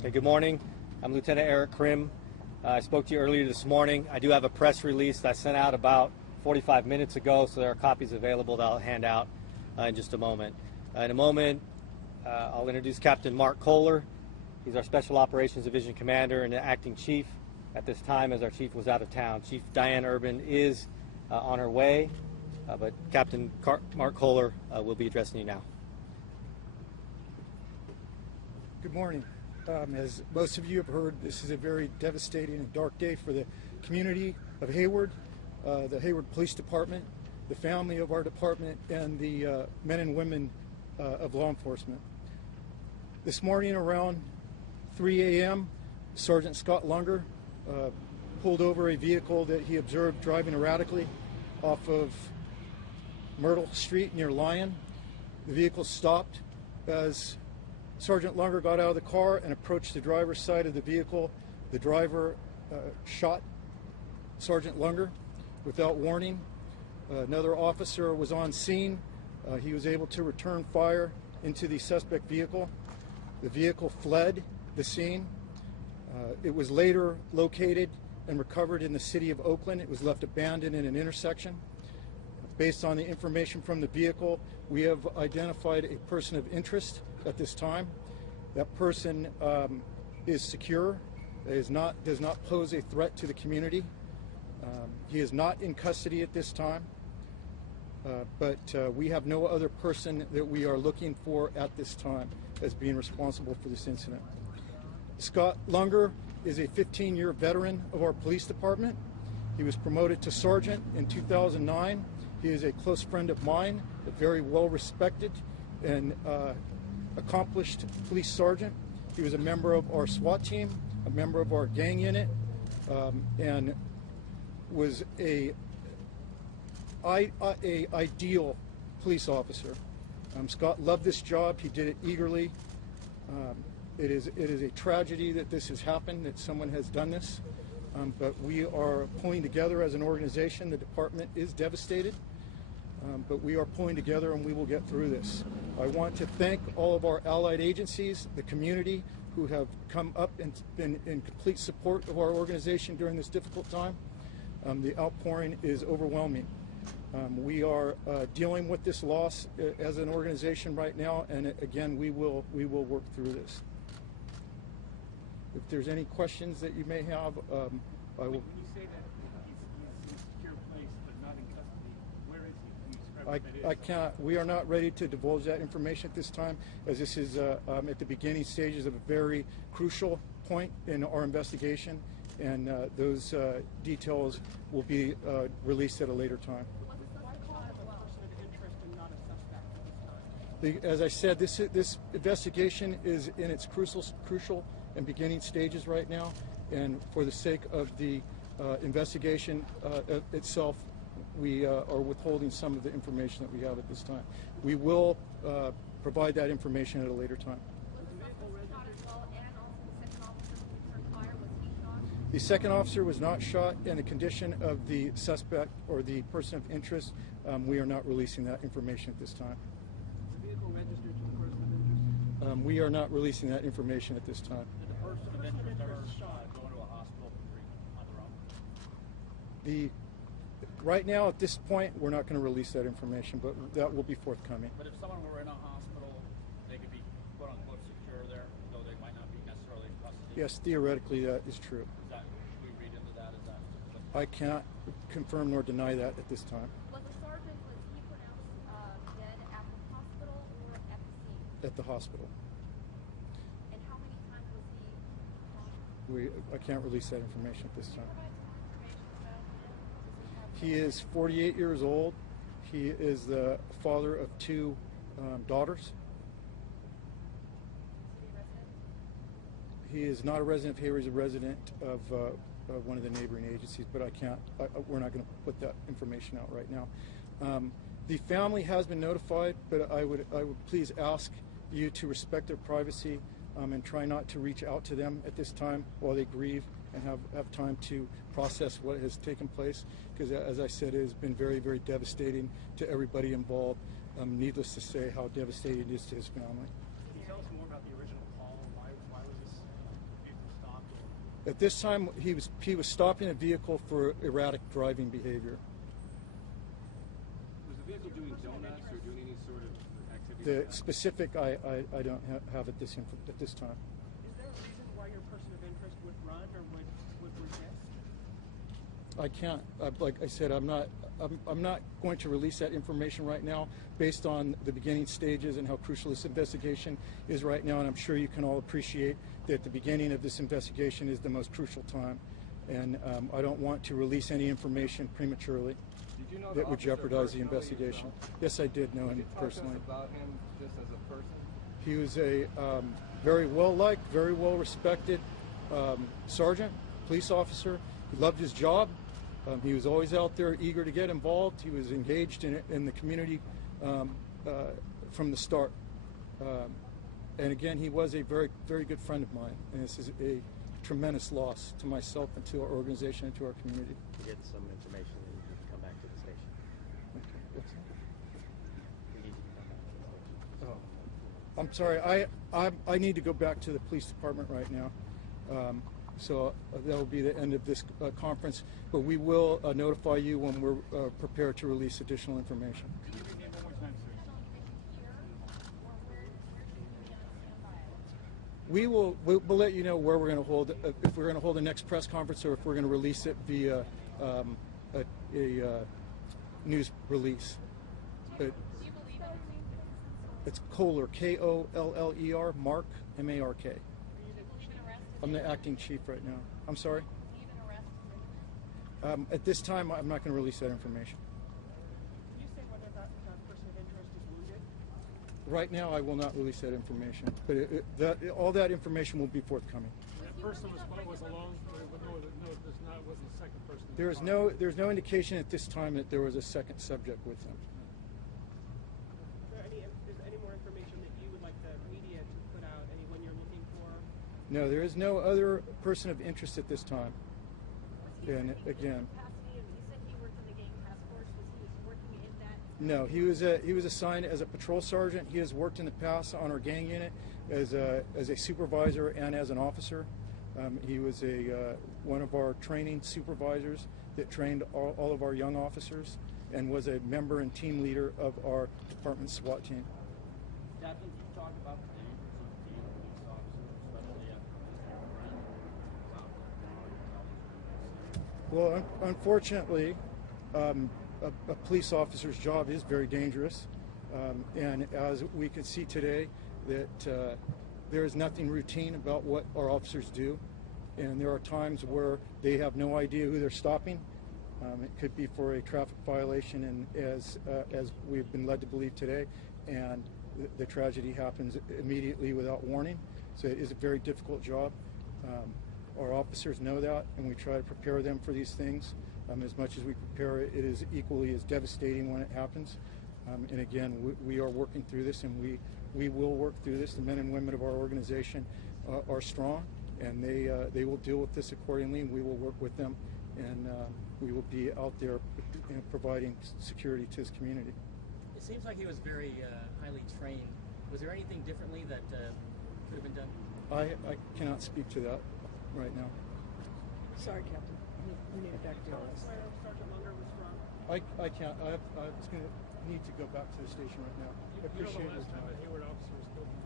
Okay, good morning. I'm Lieutenant Eric Krim. I spoke to you earlier this morning. I do have a press release that I sent out about 45 minutes ago, so there are copies available that I'll hand out in just a moment. In a moment, I'll introduce Captain Mark Kohler. He's our Special Operations Division Commander and the Acting Chief at this time, as our Chief was out of town. Chief Diane Urban is on her way, but Captain Mark Kohler will be addressing you now. Good morning. As most of you have heard, this is a very devastating and dark day for the community of Hayward, the Hayward Police Department, the family of our department, and the men and women of law enforcement. This morning around 3 a.m., Sergeant Scott Lunger pulled over a vehicle that he observed driving erratically off of Myrtle Street near Lyon. The vehicle stopped. As Sergeant Lunger got out of the car and approached the driver's side of the vehicle, the driver shot Sergeant Lunger without warning. Another officer was on scene. He was able to return fire into the suspect vehicle. The vehicle fled the scene. It was later located and recovered in the city of Oakland. It was left abandoned in an intersection. Based on the information from the vehicle, we have identified a person of interest at this time. That person is secure, does not pose a threat to the community. He is not in custody at this time, but we have no other person that we are looking for at this time as being responsible for this incident. Scott Lunger is a 15-year veteran of our police department. He was promoted to sergeant in 2009. He is a close friend of mine, a very well-respected and accomplished police sergeant. He was a member of our SWAT team, a member of our gang unit, and was a ideal police officer. Scott loved this job. He did it eagerly. It is a tragedy that this has happened, that someone has done this, but we are pulling together as an organization. The department is devastated, but we are pulling together and we will get through this. I want to thank all of our allied agencies, the community, who have come up and been in complete support of our organization during this difficult time. The outpouring is overwhelming. We are dealing with this loss as an organization right now, and again, we will work through this. If there's any questions that you may have, I will. When you say that he's in a secure place but not in custody, where is he? Can you describe where that is? I can't. We are not ready to divulge that information at this time, as this is at the beginning stages of a very crucial point in our investigation, and those details will be released at a later time. As I said, this investigation is in its crucial and beginning stages right now, and for the sake of the investigation itself, we are withholding some of the information that we have at this time. We will provide that information at a later time. The second officer was not shot, and the condition of the suspect or the person of interest, we are not releasing that information at this time. Is the vehicle registered to the person of interest? We are not releasing that information at this time. Did the person of interest ever go to a hospital on their own? Right now, at this point, we're not going to release that information, but that will be forthcoming. But if someone were in a hospital, they could be quote-unquote secure there, though they might not be necessarily in custody? Yes, theoretically, that is true. Is that, we read into that? Is that? I can't confirm nor deny that at this time. Was the sergeant, was he pronounced dead at the hospital or at the scene? At the hospital. And how many times was he I can't release that information at this time. He is 48 years old. He is the father of two daughters. He is not a resident of Hayward. He's a resident of one of the neighboring agencies, but we're not going to put that information out right now. The family has been notified, but I would please ask you to respect their privacy and try not to reach out to them at this time while they grieve and have time to process what has taken place, because as I said, it has been very, very devastating to everybody involved. Needless to say how devastating it is to his family. Can you tell us more about the original call? Why was this At this time, he was stopping a vehicle for erratic driving behavior. Was the vehicle doing donuts or doing any sort of activity? The specific I don't have at this time. Is there a reason why your person of interest would run or would resist? I can't. Like I said, I'm not going to release that information right now, based on the beginning stages and how crucial this investigation is right now. And I'm sure you can all appreciate that the beginning of this investigation is the most crucial time, and I don't want to release any information prematurely Did you know that would officer jeopardize the personally investigation. yourself? Yes, I did know Could him you talk to us personally. about him just as a person? He was a very well-liked, very well-respected sergeant, police officer. He loved his job. He was always out there eager to get involved. He was engaged in the community from the start. And again, he was a very, very good friend of mine. And this is a tremendous loss to myself and to our organization and to our community. To get some information, and you can come back to the station. Okay. We need you to come back to the station. Oh. I'm sorry. I need to go back to the police department right now. So that will be the end of this conference. But we will notify you when we're prepared to release additional information. Could you repeat one more time, sir? We'll let you know where we're going to hold, if we're going to hold the next press conference or if we're going to release it via a news release. But it's Kohler, K-O-L-L-E-R, Mark, M-A-R-K. I'm the acting chief right now. I'm sorry? At this time, I'm not going to release that information. Can you say whether that person of interest is wounded? Right now, I will not release that information. But all that information will be forthcoming. That person was alone. Wasn't a second person. There's no indication at this time that there was a second subject with him. Is there any more information that you would like the media to put out? Anyone you're looking for? No, there is no other person of interest at this time. And again, You said he worked in the gang task force. Was he working in that? no, he was assigned as a patrol sergeant. He has worked in the past on our gang unit as a supervisor and as an officer. He was one of our training supervisors that trained all of our young officers, and was a member and team leader of our department SWAT team. Captain, can you talk about the dangers of being a police officer, especially after Well, unfortunately, a police officer's job is very dangerous, and as we can see today, that there is nothing routine about what our officers do, and there are times where they have no idea who they're stopping. It could be for a traffic violation, and as we've been led to believe today, and the tragedy happens immediately without warning. So it is a very difficult job. Our officers know that, and we try to prepare them for these things. As much as we prepare it, it is equally as devastating when it happens. And again, we are working through this, and we will work through this. The men and women of our organization are strong, and they will deal with this accordingly, and we will work with them, and we will be out there providing security to this community. It seems like he was very highly trained. Was there anything differently that could have been done? I cannot speak to that right now. Sorry, Captain. We need it back to us. Sergeant Munger was from. I can't. I was going to need to go back to the station right now. I appreciate You know the your last time time. a Hayward officer was killed in